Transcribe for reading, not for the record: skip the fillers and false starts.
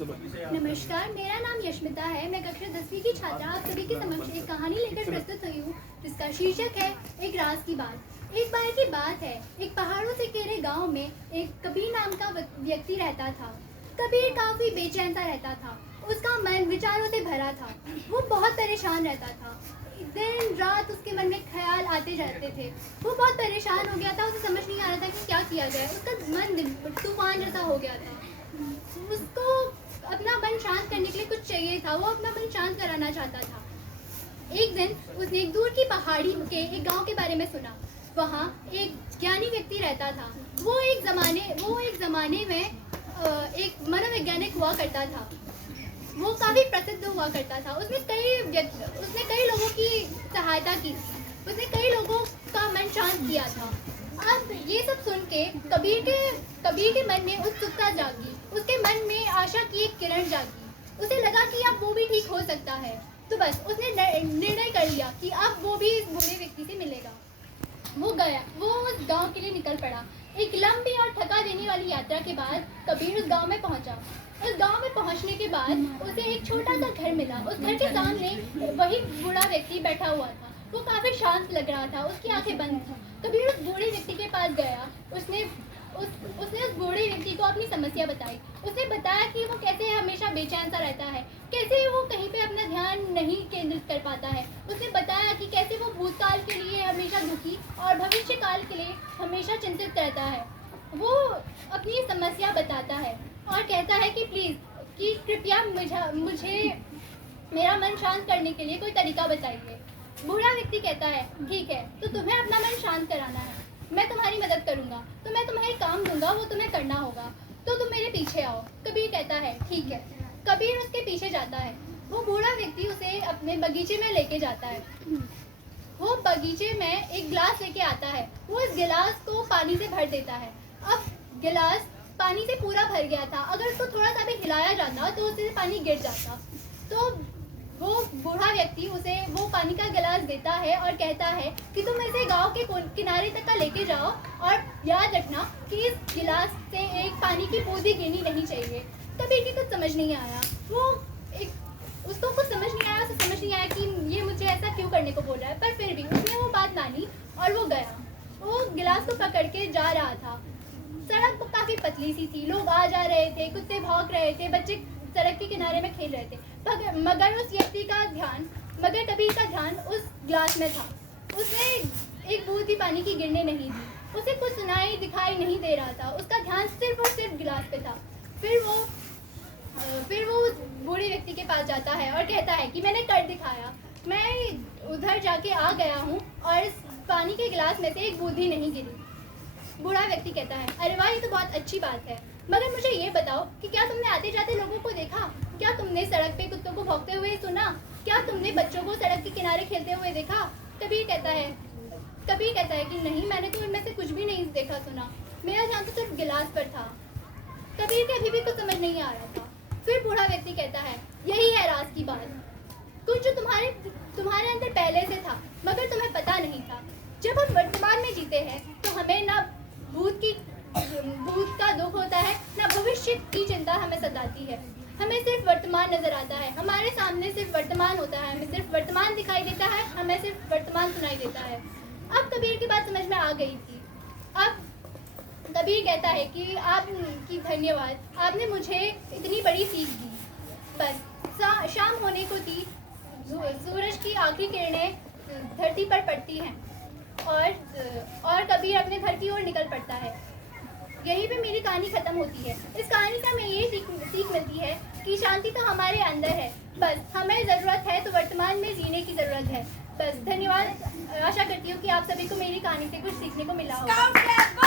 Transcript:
नमस्कार, मेरा नाम यशमिता है। मैं कक्षा 10वीं की छात्रा आप सभी के समक्ष एक कहानी लेकर प्रस्तुत हुई हूँ, जिसका शीर्षक है एक राज की बात। एक बार की बात है, एक पहाड़ों से घिरे गांव में एक कबीर नाम का व्यक्ति रहता था। कबीर काफी बेचैन सा रहता था। उसका मन विचारों से भरा था। वो बहुत परेशान रहता था। दिन रात उसके मन में ख्याल आते जाते थे। वो बहुत परेशान हो गया था। उसे समझ नहीं आ रहा था कि क्या किया जाए। उसका मन तूफान जैसा हो गया था। उसको अपना मन शांत करने के लिए कुछ चाहिए था। वो अपना मन शांत कराना चाहता था। एक दिन उसने एक दूर की पहाड़ी के एक गांव के बारे में सुना। वहाँ एक ज्ञानी व्यक्ति रहता था। वो एक जमाने में एक मनोवैज्ञानिक हुआ करता था। वो काफी प्रसिद्ध हुआ करता था। उसने कई लोगों की सहायता की। उसने कई लोगों का मन शांत किया था। अब ये सब सुन के कबीर के मन में उत्सुकता जागी। उसके मन में आशा की एक किरण जागी। उसे लगा कि अब वो भी ठीक हो सकता है। तो बस उसने निर्णय कर लिया कि अब वो भी इस बूढ़े व्यक्ति से मिलेगा। वो उस गांव के लिए निकल पड़ा। एक लंबी और थका देने वाली यात्रा के बाद कबीर उस गांव में पहुंचा। उस गांव में पहुंचने के बाद उसे एक छोटा सा घर मिला। उस घर के सामने वही बूढ़ा व्यक्ति बैठा हुआ था। वो काफी शांत लग रहा था। उसकी आंखें बंद थी। कबीर उस बूढ़े व्यक्ति के पास गया। उसने उस बूढ़े व्यक्ति को अपनी समस्या बताई। उसने बताया कि वो कैसे हमेशा बेचैन सा रहता है, कैसे वो कहीं पे अपना ध्यान नहीं केंद्रित कर पाता है। उसने बताया कि कैसे वो भूतकाल के लिए हमेशा दुखी और भविष्य काल के लिए हमेशा चिंतित रहता है। वो अपनी समस्या बताता है और कहता है कि कृपया मुझे मेरा मन शांत करने के लिए कोई तरीका बताइए। बूढ़ा व्यक्ति कहता है, ठीक है, तो तुम्हें अपना मन शांत कराना है, मैं तुम्हारी मदद करूंगा। तो मैं तुम्हें एक काम दूंगा, वो तुम्हें करना होगा। तो तुम मेरे पीछे आओ। कबीर कहता है, ठीक है। कबीर उसके पीछे जाता है। वो बूढ़ा व्यक्ति उसे अपने बगीचे में लेके जाता है। वो बगीचे में एक गिलास लेके आता है। वो इस गिलास को पानी से भर देता है। अब गिलास पानी से पूरा भर गया था। अगर उसको थोड़ा सा भी हिलाया जाता तो उससे पानी गिर जाता। तो वो बूढ़ा व्यक्ति उसे वो पानी का गिलास देता है और कहता है कि तुम इसे गांव के किनारे तक का लेके जाओ और याद रखना कि इस गिलास से एक पानी की बूंद भी गिरनी नहीं चाहिए। कबीर की कुछ समझ नहीं आया। उसको कुछ समझ नहीं आया। उसे समझ नहीं आया कि ये मुझे ऐसा क्यों करने को बोल रहा है, पर फिर भी उसने वो बात मानी और वो गया। वो गिलास को पकड़ के जा रहा था। सड़क तो काफी पतली सी थी। लोग आ जा रहे थे, कुत्ते भौंक रहे थे, बच्चे सड़क के किनारे में खेल रहे थे। मगर कबीर का ध्यान उस गिलास में था। उसने एक बूंद भी पानी की गिरने नहीं दी। उसे कुछ सुनाई दिखाई नहीं दे रहा था। उसका ध्यान सिर्फ और सिर्फ गिलास पे था। फिर वो उस बूढ़े व्यक्ति के पास जाता है और कहता है कि मैंने कर दिखाया। मैं उधर जाके आ गया हूँ और इस पानी के गिलास में से एक बूंद भी नहीं गिरी। बूढ़ा व्यक्ति कहता है, अरे वाह, ये तो बहुत अच्छी बात है, मगर मुझे ये बताओ कि क्या तुमने आते जाते लोगों को देखा? क्या तुमने सड़क पे कुत्तों को भौंकते हुए सुना? क्या तुमने बच्चों को सड़क के किनारे खेलते हुए देखा? कबीर कहता है कि नहीं, मैंने तो इनमें से कुछ भी नहीं देखा सुना। मेरा ध्यान तो सिर्फ गिलास पर था। कबीर के अभी भी कुछ समझ नहीं आ रहा था। फिर बूढ़ा व्यक्ति कहता है, यही है राज की बात। कुछ जो तुम्हारे अंदर पहले से था, मगर तुम्हें पता नहीं था। जब हम वर्तमान में जीते हैं तो हमें ना भूत का दुख होता है, ना भविष्य की चिंता हमें सताती है। हमें सिर्फ वर्तमान नजर आता है। हमारे सामने सिर्फ वर्तमान होता है। हमें सिर्फ वर्तमान दिखाई देता है। हमें सिर्फ वर्तमान सुनाई देता है। अब कबीर की बात समझ में आ गई थी। अब कबीर कहता है कि आपकी धन्यवाद, आपने मुझे इतनी बड़ी सीख दी। बस शाम होने को थी। सूरज की आखिरी किरणें धरती पर पड़ती हैं और कबीर अपने घर की ओर निकल पड़ता है। यहीं पे मेरी कहानी खत्म होती है। इस कहानी से हमें ये सीख मिलती है कि शांति तो हमारे अंदर है, बस हमें ज़रूरत है तो वर्तमान में जीने की ज़रूरत है। बस धन्यवाद। आशा करती हूँ कि आप सभी को मेरी कहानी से कुछ सीखने को मिला होगा।